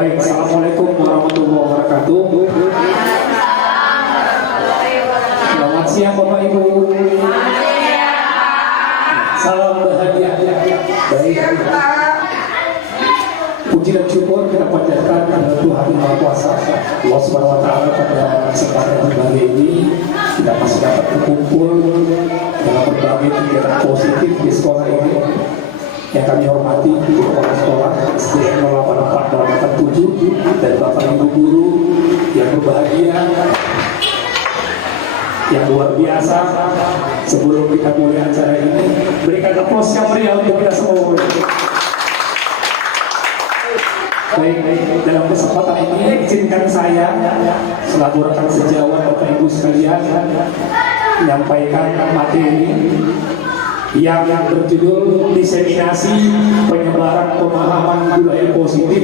Baik, assalamualaikum warahmatullahi wabarakatuh. Selamat siang Bapak Ibu. Salam bahagia. Baik. Puji dan syukur kita panjatkan kepada Tuhan Yang Maha Kuasa, Allah Subhanahu Wa Taala, pada kesempatan berbahagia ini kita masih dapat berkumpul dalam berbagai kegiatan positif di sekolah ini. Yang kami hormati kepala sekolah SDN 084-087 dan Bapak Ibu guru yang berbahagia, yang luar biasa. Sebelum kita mulai acara ini, berikan aplaus yang meriah untuk kita semua. Baik, dalam kesempatan ini izinkan saya selaku rekan sejawat Bapak Ibu sekalian menyampaikan materi yang berjudul diseminasi penyebaran pemahaman budaya positif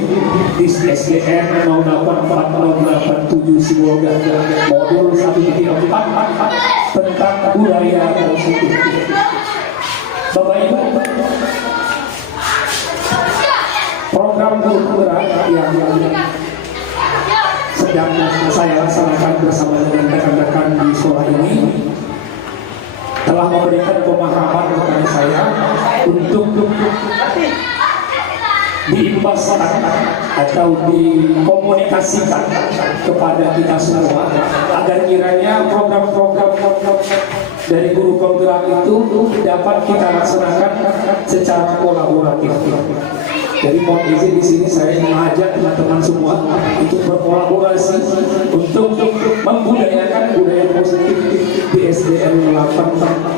di SDN 084-087 Sibolga, modul 1.4 tentang budaya positif. Bapak Ibu, program guru penggerak yang sedang saya laksanakan bersama dengan rekan-rekan di sekolah ini telah memberikan pemahaman kepada saya untuk diimbaskan atau dikomunikasikan kepada kita semua agar kiranya program-program dari guru penggerak itu dapat kita laksanakan secara kolaboratif. Jadi mohon izin di sini saya mengajak teman-teman semua untuk berkolaborasi untuk membudayakan budaya positif di SDN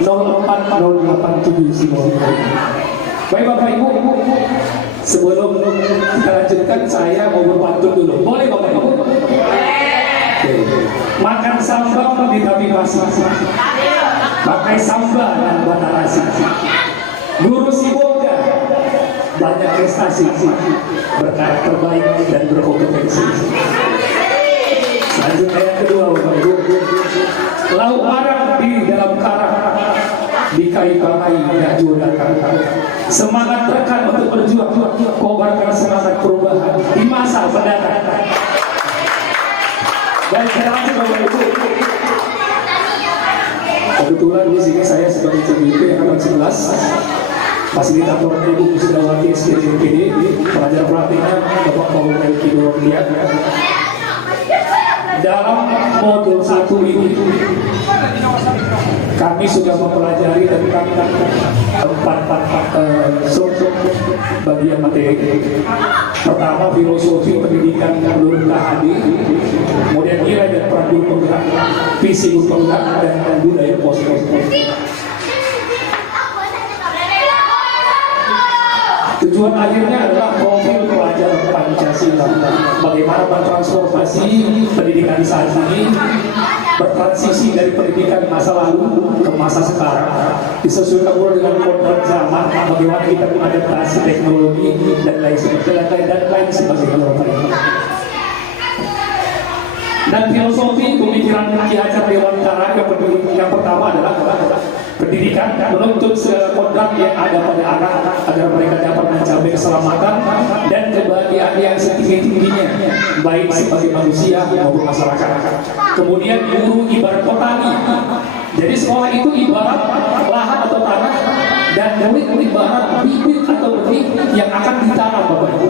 084-087 Sibolga. Baik Bapak Ibu, sebelum kita lanjutkan saya mau berpantun dulu. Boleh Bapak Ibu? Oke. Makan sambal di tapi basi, pakai sambal dan bata nasi. Guru Sibolga banyak prestasi, berkarakter baik dan berkompetensi. Selanjutnya yang kedua, Bapak Ibu, lauk marah di dalam karang, dikai-kai dan jodakan. Semangat rekan untuk berjuang, kobarkan semangat perubahan di masa mendatang. Dan kita lanjut Bapak Ibu. Kebetulan di sini saya sebagai CBP angkatan 11. Fasilitator Ibu Kusudawati SDNPD, pelajar pelatihnya Bapak Paul Melki Dorliat. Dalam modul 1 ini kami sudah mempelajari tentang 4 bagian materi. Pertama, filosofi pendidikan menurut KHD, kemudian nilai dan peran guru penggerak, visi guru penggerak, dan budaya positif. Tujuan akhirnya adalah profil pelajar Pancasila. Bagaimana mentransformasi pendidikan saat ini, bertransisi dari pendidikan masa lalu ke masa sekarang, disesuaikan pula dengan kodrat zaman, bagaimana kita mengadaptasi teknologi dan lain sebagainya. Dan filosofi pemikiran Ki Hajar Dewantara yang pertama adalah pendidikan menuntut kodrat yang ada pada anak agar mereka dapat mencapai keselamatan dan kebahagiaan yang setinggi-tingginya, baik sebagai manusia maupun masyarakat. Kemudian guru ibarat petani. Jadi sekolah itu ibarat lahan atau tanah, dan murid ibarat bibit atau benih yang akan ditanam Bapak Ibu.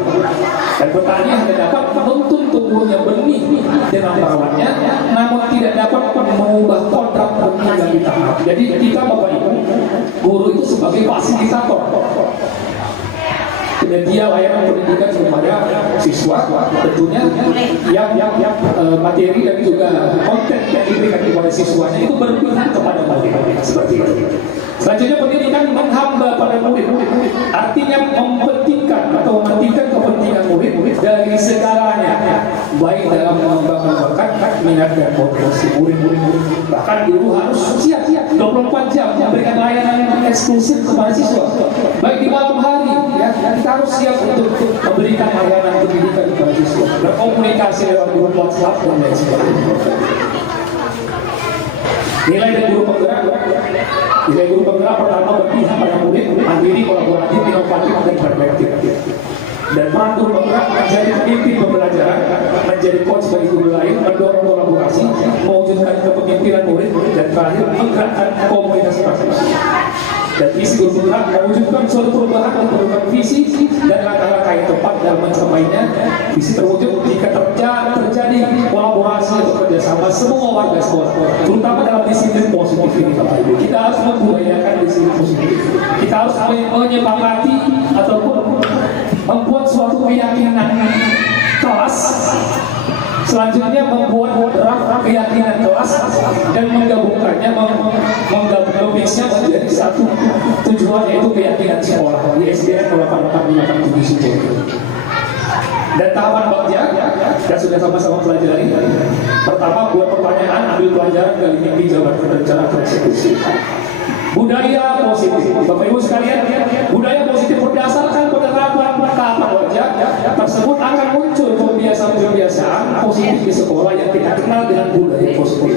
Dan petani hanya dapat menuntut tumbuhnya benih dengan merawatnya, namun tidak dapat mengubah kodrat benih yang ditanam. Jadi kita Bapak Ibu, guru itu sebagai fasilitator penyedia layanan pendidikan kepada siswa, tentunya yang materi dan juga konten yang diberikan kepada siswanya itu berpihak kepada mereka seperti itu. Selanjutnya, pendidikan menghamba pada murid, artinya mementingkan atau mementingkan kepentingan murid dari segalanya, baik dalam mengembangkan bakat, minat dan potensi murid-murid. Bahkan guru harus siap 24 jam memberikan layanan yang eksklusif kepada siswa, baik di malam hari ya, kita harus siap untuk memberikan layanan pendidikan kepada siswa, berkomunikasi lewat grup WhatsApp dan lain sebagainya. Nilai dari guru penggerak pertama berpihak pada murid, mandiri, kolaboratif, inovatif, dan berpraktik. Dan peran guru penggerak menjadi pemimpin pembelajaran, menjadi coach bagi guru lain, mendorong kolaborasi, mewujudkan kepemimpinan murid, dan terakhir menggerakkan komunitas praktis. Dan visi guru penggerak mewujudkan suatu perubahan memerlukan visi dan langkah-langkah yang tepat dalam mencapainya. Visi terwujud jika terjadi kolaborasi atau kerjasama semua warga sekolah, terutama dalam disiplin positif ini, Bapak Ibu. Kita harus membudayakan disiplin positif. Kita harus menyepakati ataupun membuat suatu keyakinan kelas. Selanjutnya membuat draft keyakinan kelas dan menggabungkannya, menggabungkannya menjadi satu tujuan, yaitu keyakinan sekolah di SDN 8857. Dan tahapan bagja kita sudah sama-sama pelajari. Pertama, buat pertanyaan, ambil pelajaran, gali mimpi, jawaban rencana, eksekusi. Budaya positif, Bapak Ibu sekalian, budaya positif berdasarkan penerapan tahapan wajah tersebut akan muncul kebiasaan-kebiasaan positif di sekolah yang kita kenal dengan budaya positif.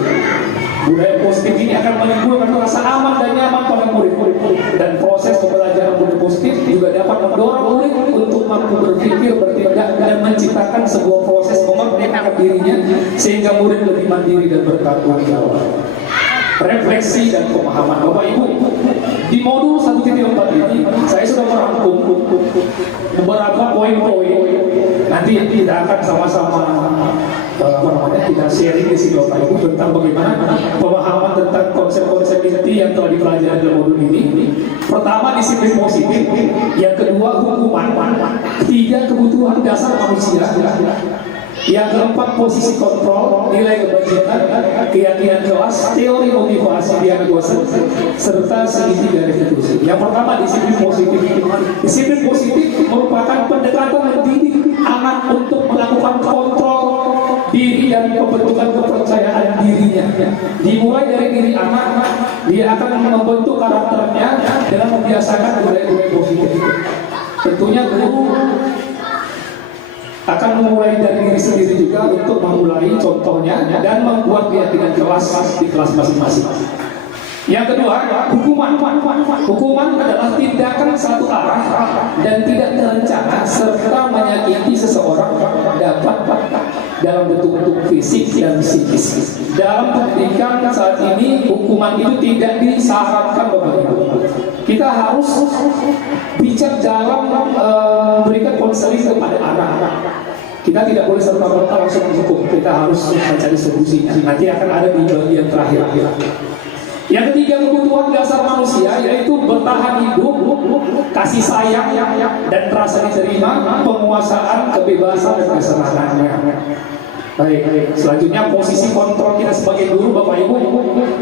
Budaya positif ini akan menimbulkan rasa aman dan nyaman pada murid-murid, dan proses pembelajaran budaya positif juga dapat mendorong murid untuk mampu berpikir, bertindak, dan menciptakan sebuah proses memerdekakan dirinya sehingga murid lebih mandiri dan bertanggung jawab. Refleksi dan pemahaman, Bapak Ibu, di modul 1.4 ini saya sudah merangkum beberapa poin-poin. Nanti kita akan sama-sama kita sharing di sini, Bapak Ibu, tentang bagaimana pemahaman tentang konsep-konsep inti yang telah dipelajari dalam modul ini. Pertama, disiplin positif. Yang kedua, hukuman. Ketiga, kebutuhan dasar manusia. Yang keempat, posisi kontrol, nilai kebajikan, keyakinan kelas, teori motivasi, yang kedua serta segitiga restitusi. Yang pertama, disiplin positif. Disiplin positif merupakan pendekatan mendidik anak untuk melakukan kontrol diri dan pembentukan kepercayaan dirinya. Dimulai dari diri anak, dia akan membentuk karakternya dengan membiasakan budaya-budaya positif. Tentunya guru akan memulai dari diri sendiri juga untuk memulai contohnya dan membuat keyakinan kelas di kelas masing-masing. Yang kedua, hukuman. Hukuman adalah tindakan satu arah dan tidak terencana serta menyakiti seseorang, dapat dalam bentuk fisik dan psikis. Dalam pendidikan saat ini, hukuman itu tidak disyaratkan, Bapak Ibu. Kita harus bijak dalam memberikan konseling kepada anak-anak. Kita tidak boleh serta-merta langsung menghukum. Kita harus mencari solusinya. Nanti akan ada di bagian terakhir. Yang ketiga, kebutuhan dasar manusia, yaitu bertahan hidup, kasih sayang dan rasa diterima, penguasaan, kebebasan dan kesenangannya. Baik, selanjutnya posisi kontrol kita sebagai guru, Bapak Ibu,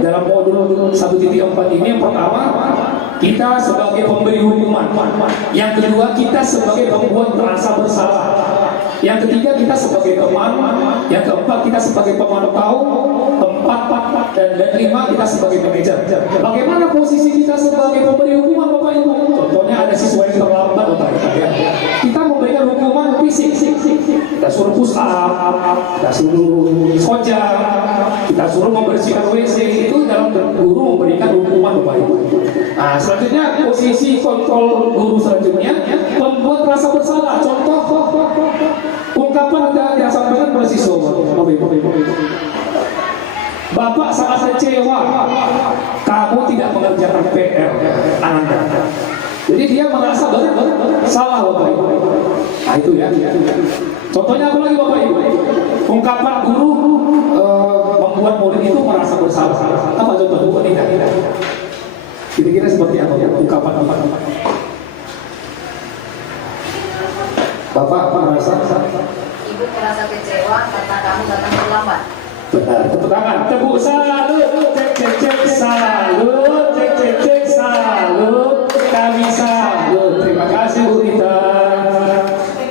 dalam modul 1.4 ini. Yang pertama, kita sebagai pemberi hukuman. Yang kedua, kita sebagai pembuat rasa bersalah. Yang ketiga, kita sebagai teman. Yang keempat, kita sebagai pemantau. Dan lima, kita sebagai manajer. Bagaimana posisi kita sebagai pemberi hukuman, Bapak Ibu? Contohnya ada siswa yang terlambat, Bapak Ibu. Kita memberikan hukuman fisik. Kita suruh push up, kita suruh squat, kita suruh membersihkan WC. Itu dalam guru memberikan hukuman, Bapak Ibu. Nah, selanjutnya posisi kontrol guru selanjutnya membuat rasa bersalah. Contoh ungkapan yang disampaikan pada siswa, Bapak Ibu. Bapak sangat kecewa kamu tidak mengerjakan PR Anda. Jadi dia merasa salah, Bapak Ibu. Nah, itu ya. Contohnya apa lagi, Bapak Ibu? Ungkapan guru membuat murid itu merasa bersalah. Apa contoh bukan tidak? Kira-kira seperti apa ya ungkapan apa? Bapak merasa? Ibu merasa kecewa karena kamu datang terlambat. Benar, tepuk tangan, tepuk salut, cek, salut, cek, salut, kami salut. Terima kasih Bu Rita.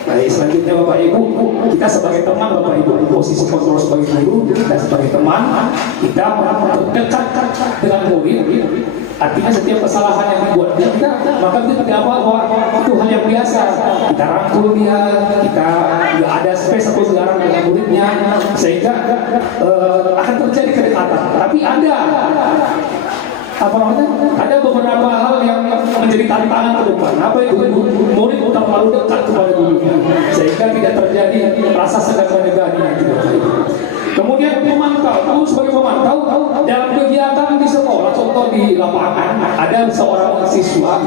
Baik, selanjutnya Bapak Ibu, kita sebagai teman, Bapak Ibu, posisi kontrol sebagai guru dan sebagai teman, kita dekat dengan murid. Artinya setiap kesalahan yang dibuat kita, maka kita tidak apa-apa, itu hal yang biasa. Kita rangkul dia, kita nggak ada space atau sekarang dengan muridnya, sehingga akan terjadi kedekatan. Tapi ada apa namanya? Ada beberapa hal yang menjadi tantangan ke depan. Apa itu? Murid terlalu dekat kepada gurunya, sehingga tidak terjadi rasa segan menegani nanti. Kemudian memantau, guru sebagai pemantau dalam kegiatan di sekolah, contoh di lapangan ada seorang siswa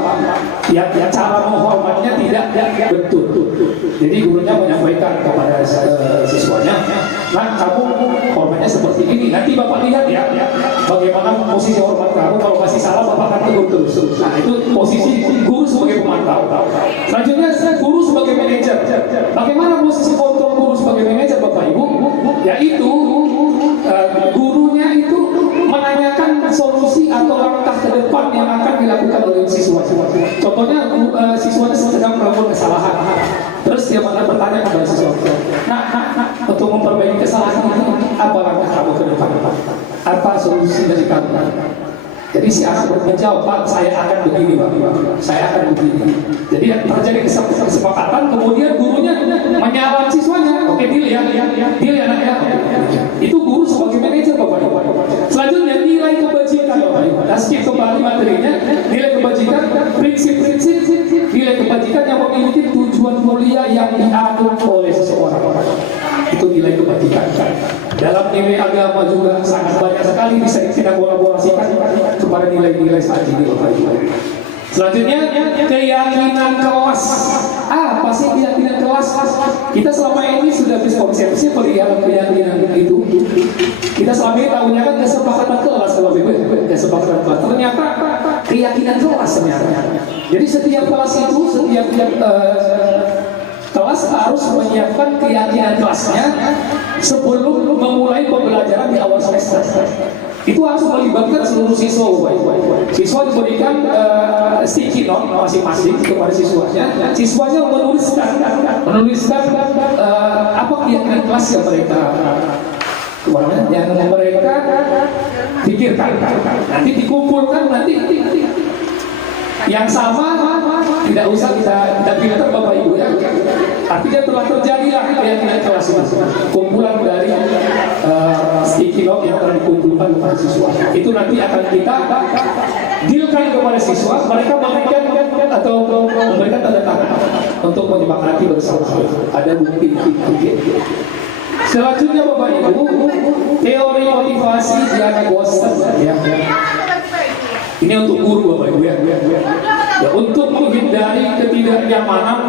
yang cara menghormatnya tidak betul. Jadi gurunya menyampaikan kepada siswanya, nah kamu hormatnya seperti ini. Nanti bapak lihat ya, bagaimana posisi hormat kamu. Kalau masih salah bapak akan tegur terus. Nah itu posisi guru sebagai pemantau. Selanjutnya guru sebagai manajer. Bagaimana posisi kontrol guru sebagai manajer bapak ibu? Yaitu gurunya itu menanyakan solusi atau langkah ke depan yang akan dilakukan oleh siswa. Contohnya siswanya sedang melakukan kesalahan, terus dia akan bertanya kepada siswa, nah, untuk memperbaiki kesalahan itu apa langkah kamu ke depan? Apa solusi dari kamu? Jadi si anak menjawab, Pak, saya akan begini, Pak, saya akan begini. Jadi terjadi kesepakatan, kemudian gurunya menyarankan siswanya, oke, deal ya anaknya. Itu guru sebagai manajer, Bapak Ibu. Selanjutnya nilai kebajikan, Bapak Ibu. Tasbih kembali materinya, nilai kebajikan, prinsip-prinsip nilai kebajikan yang memiliki tujuan mulia yang dianut oleh seseorang. Itu nilai kebajikan. Dalam nilai agama juga sangat banyak sekali bisa kita kolaborasikan kepada nilai-nilai saat ini, Bapak Ibu. Selanjutnya keyakinan kelas. Apa sih keyakinan kelas? Kita selama ini sudah miskonsepsi perihal keyakinan itu. Kita selama ini tahunya kan kesepakatan kelas, Bapak Ibu. Kesepakatan kelas. Ternyata keyakinan kelas sebenarnya. Jadi setiap kelas itu, setiap kelas harus menyiapkan keyakinan kelasnya sebelum memulai pembelajaran di awal semester. Itu harus melibatkan seluruh siswa. Siswa diberikan sticky note masing-masing kepada siswanya. Siswanya menuliskan apa keyakinan kelas yang mereka pikirkan. Nanti dikumpulkan, nanti yang sama tidak usah kita filter, Bapak Ibu ya. Artinya telah terjadilah keyakinan kelas itu, kumpulan dari sticky note yang telah dikumpulkan kepada siswa. Itu nanti akan kita dealkan kepada siswa. Mereka memberikan atau memberikan tanda tangan untuk menyepakati bersama. Ada bukti. Selanjutnya Bapak Ibu, teori motivasi Diana Boston ya. Ini untuk guru Bapak Ibu ya, untuk menghindari ketidaknyamanan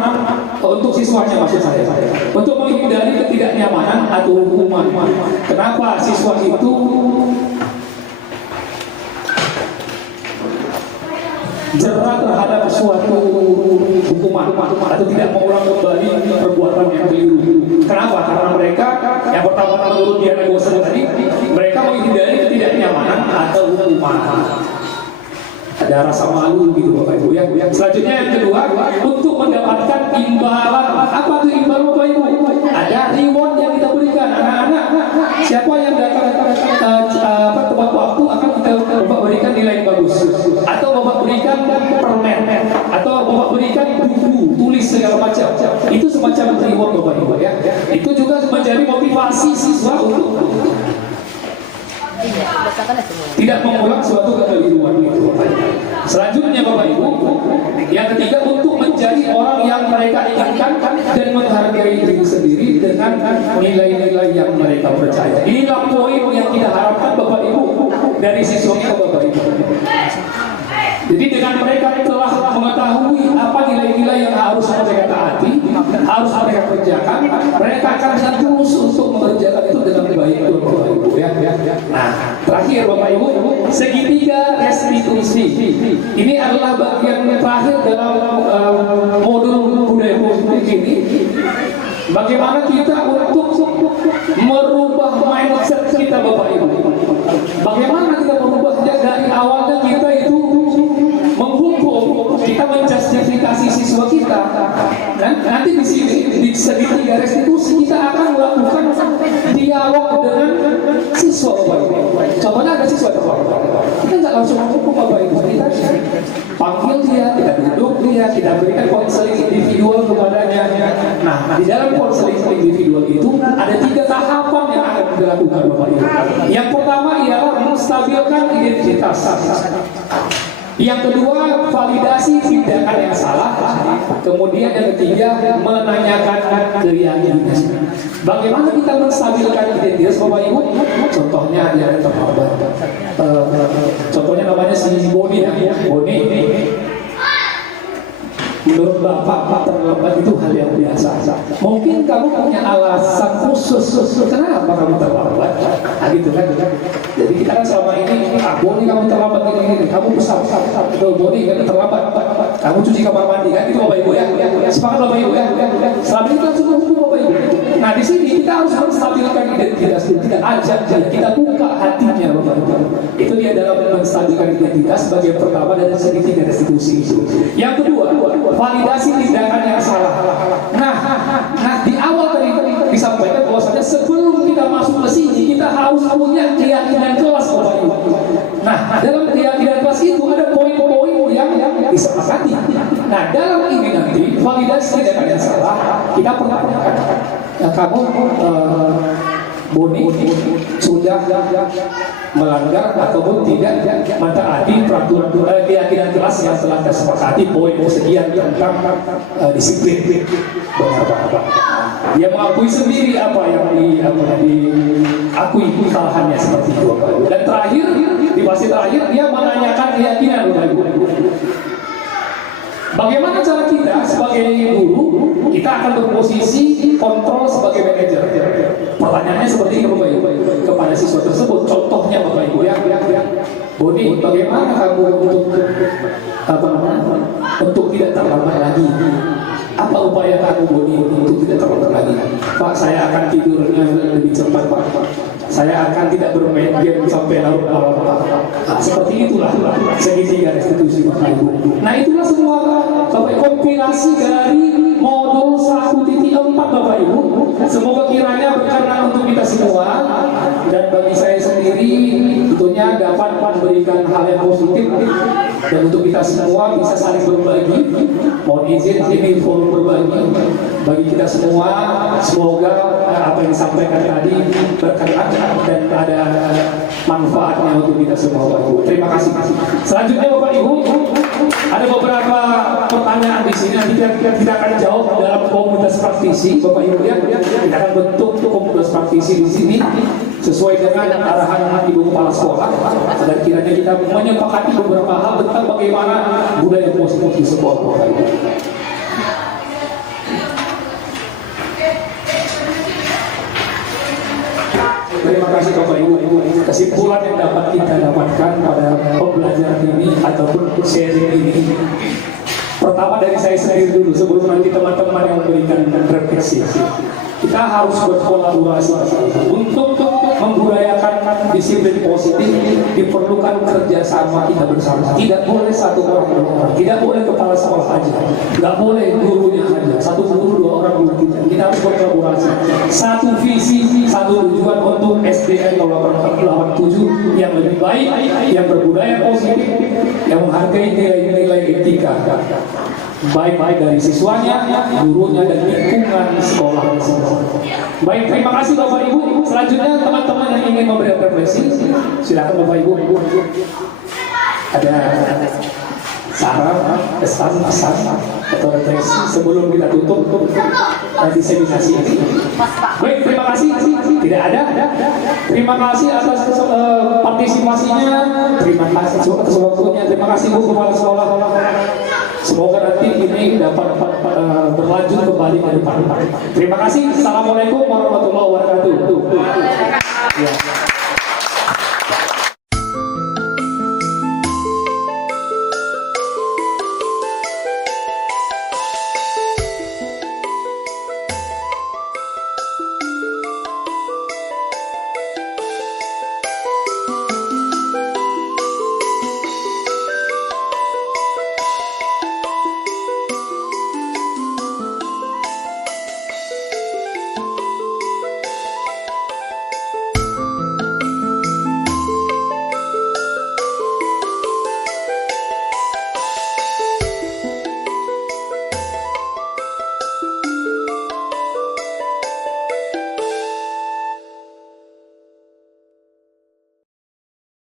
untuk siswanya, maksud saya, untuk menghindari ketidaknyamanan atau hukuman. Kenapa siswa itu jerah terhadap suatu hukuman atau tidak mengulang kembali perbuatan yang keliru? Kenapa? Karena mereka yang pertama menurut Diana Boston tadi, mereka menghindari ketidaknyamanan atau hukuman. Ada rasa malu gitu Bapak Ibu ya. Selanjutnya yang kedua, untuk mendapatkan imbalan. Apa itu imbalan Bapak Ibu? Ada reward yang kita berikan anak-anak. Siapa yang datang tepat waktu akan kita Bapak berikan nilai yang bagus. Atau Bapak berikan permen, atau Bapak berikan buku, tulis segala macam. Itu semacam reward Bapak Ibu ya. Itu juga menjadi motivasi siswa untuk tidak mengulang suatu kekeliruan itu. Selanjutnya Bapak Ibu, yang ketiga, untuk menjadi orang yang mereka inginkan dan menghargai diri sendiri dengan nilai-nilai yang mereka percaya. Inilah poin yang kita harapkan Bapak Ibu dari siswanya Bapak Ibu. Jadi dengan mereka telah mengetahui apa nilai-nilai yang harus mereka taati, harus mereka kerjakan, mereka akan terus untuk mengerjakan itu dengan baik, Bapak Ibu ya. Nah, terakhir Bapak Ibu, segitiga restitusi. Ini adalah bagian terakhir dalam modul budaya positif ini. Bagaimana kita untuk merubah mindset kita Bapak Ibu. Bagaimana kita merubahnya dari awalnya kita itu menghukum, kita menjustifikasi siswa kita. Dan nanti di sini di segitiga restitusi kita akan melakukan dialog dengan siswa Bapak Ibu. Contohnya ada siswa Bapak Ibu. Kita nggak langsung menghukum Bapak Ibu. Kita panggil dia, kita duduk dia, kita berikan konseling individual kepadanya. Nah, di dalam konseling individual itu ada 3 tahapan yang akan dilakukan Bapak Ibu. Yang pertama ialah menstabilkan identitas. Yang kedua, validasi tindakan yang salah. Kemudian yang ketiga, menanyakan keyakinan. Bagaimana kita menstabilkan identitas Bapak Ibu? Contohnya yang terlambat. Contohnya namanya si Boni ya. Boni. Menurut Bapak terlambat itu hal yang biasa. Mungkin kamu punya alasan khusus kenapa kamu terlambat. Nah, gitu kan. Jadi kita kan selama ini, Boni kamu terlambat ini, kamu besar, betul Boni kamu terlambat. Kamu cuci kamar mandi kan itu Bapak Ibu ya. Sepakat Bapak Ibu ya. Selama ini kita cukup Bapak Ibu. Nah di sini kita harus menstabilkan identitas, tidak ajak kita buka hatinya Bapak Ibu. Itu dia dalam menstabilkan identitas sebagai pertama dari segitiga restitusi itu. Yang kedua, validasi tindakan yang salah. Nah di awal tadi disampaikan bahwasanya sebelum kita masuk ke sini kita harus punya keyakinan kelas Bapak Ibu. Nah dalam keyakinan kelas itu ada poin-poin yang disepakati. Nah dalam ini nanti validasi tindakan yang salah kita pernah kamu Boni sudah melanggar ataupun tidak mentaati peraturan keyakinan kelas yang telah disepakati poin sekian tentang disiplin. Benar. Dia mengakui sendiri apa yang diakui kesalahannya seperti itu. Dan terakhir di fase terakhir dia menanyakan keyakinan. Bagaimana cara kita sebagai guru, kita akan berposisi kontrol sebagai manajer. Pertanyaannya seperti ini Bapak Ibu kepada siswa tersebut. Contohnya Bapak Ibu ya, Boni, bagaimana kamu untuk tidak terlambat lagi? Apa upaya kamu Boni untuk tidak terlambat lagi? Pak, saya akan tidurnya lebih cepat Pak. Saya akan tidak bermain game sampai larut malam Pak. Nah, seperti itulah segitiga restitusi Bapak Ibu. Nah itulah semua kompilasi dari modul 1.4 Bapak Ibu. Semoga kiranya berkenan untuk kita semua dan bagi saya sendiri tentunya dapat memberikan hal yang positif dan untuk kita semua bisa saling berbagi. Mohon izin ini forum berbagi bagi kita semua. Semoga apa yang disampaikan tadi berkenan dan ada manfaatnya untuk kita semua Bapak Ibu. Terima kasih. Selanjutnya Bapak Ibu ada beberapa pertanyaan di sini. Nanti kita akan jawab dalam komunitas praktisi Bapak Ibu ya. Kita akan bentuk komunitas praktisi di sini sesuai dengan arahan Ibu Kepala Sekolah dan kiranya kita menyepakati beberapa hal tentang bagaimana budaya positif di sekolah Bapak Ibu. Terima kasih Bapak Ibu. Kesimpulan yang dapat kita dapatkan pada pembelajaran ini ataupun sharing ini, pertama dari saya sendiri dulu sebelum nanti teman-teman yang memberikan refleksi. Kita harus berkolaborasi untuk membudayakan disiplin positif. Diperlukan kerjasama kita bersama. Tidak boleh satu orang dua orang, tidak boleh kepala sekolah aja, nggak boleh gurunya aja. Satu guru dua orang guru kita. Kita harus berkolaborasi. Satu visi, satu tujuan untuk SDN 887 yang lebih baik, yang berbudaya positif, yang menghargai nilai-nilai etika. Baik dari siswanya, gurunya, dan lingkungan sekolah. Baik, terima kasih Bapak Ibu. Selanjutnya teman-teman yang ingin memberi refleksi, silakan Bapak Ibu. Ada saran, pesan, atau refleksi sebelum kita tutup diseminasi ini. Baik, terima kasih. Tidak ada. Terima kasih atas partisipasinya. Terima kasih atas waktunya. Terima kasih Bu Kepala Sekolah. Semoga nanti ini dapat berlanjut kembali ke depan. Terima kasih. Assalamualaikum warahmatullahi wabarakatuh. Ya.